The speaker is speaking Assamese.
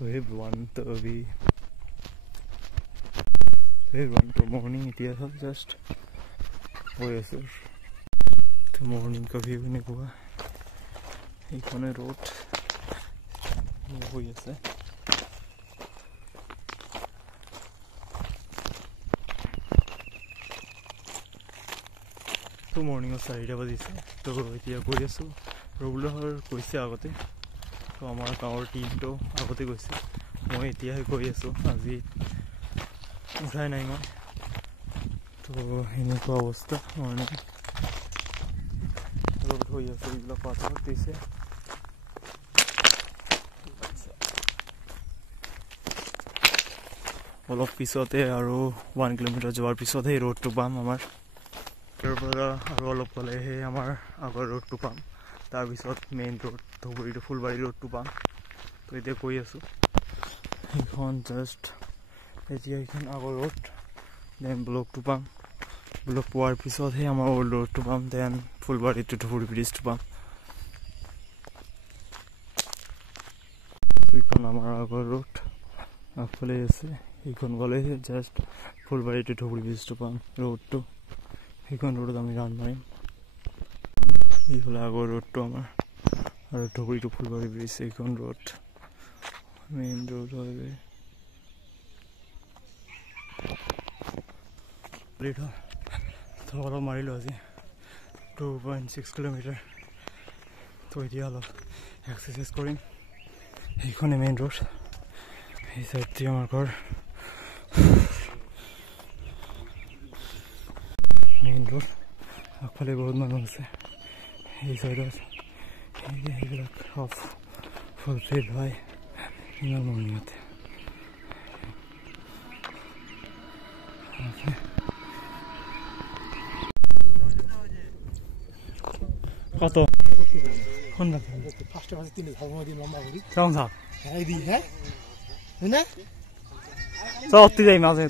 everyone, to morning it is just sir. The morning का view नहीं हुआ एक कोने road नहीं हुई ऐसे तो morning का साइड है बस इसे तो इतिया कोई ऐसो regular कोई से आगते तो हमारा कावर टीम तो आगते कोई से मैं इतिया है कोई ऐसो आजी उठाए नहीं मैं तो इन्हें को अवस्था morning रोड हो या सही लोग पास होते से অলপ পিছতে আৰু 1 কিলোমিটাৰ যোৱাৰ পিছতে এই ৰোডটো পাম আমাৰ তাৰ পৰা আৰু অলপ গলেহে আমাৰ আগৰ ৰোডটো পাম তাৰ পিছত মেইন ৰোড ধুবুৰীটো ফুলবাৰী ৰোডটো পাম তো এতিয়া কৈ আছো এইখন জাস্ট এতিয়া এইখন আগৰ ৰোড দেন ব্লকটো পাম ব্লক পোৱাৰ পিছতহে আমাৰ ওল্ড ৰোডটো পাম দেন ফুলবাৰী টু ধুবুৰী ব্ৰিজটো পাম এইখন আমাৰ আগৰ ৰোড আগফালে আছে এইখন গলে জাস্ট ফুলবাৰী টু ধুবুৰী ব্ৰিজটো পাম ৰোডটো এইখন ৰোডত আমি ৰান মাৰিম এইফালে আগৰ ৰোডটো আমাৰ আৰু ধুবুৰী টু ফুলবাৰী ব্ৰিজ এইখন ৰোড মেইন ৰোড হয় তো অলপ মাৰিলোঁ আজি 2.6 কিলোমিটাৰ তো এতিয়া অলপ এক্সাৰচাইজ কৰিম এইখনে মেইন ৰোড এই সাইডটি আমার ঘর মেইন রোড আগফালে বহুত মানুহ আছে এই সাইডত এইবিলাক সব ফুলফিল হয় ইমান মৰ্ণিঙতে কত কোনটা ফাৰ্স্টে মাসে 3 দিন লম্বা কৰি চাও হ্যাঁ দি হ্যাঁ না তো অতি যাই মাঝে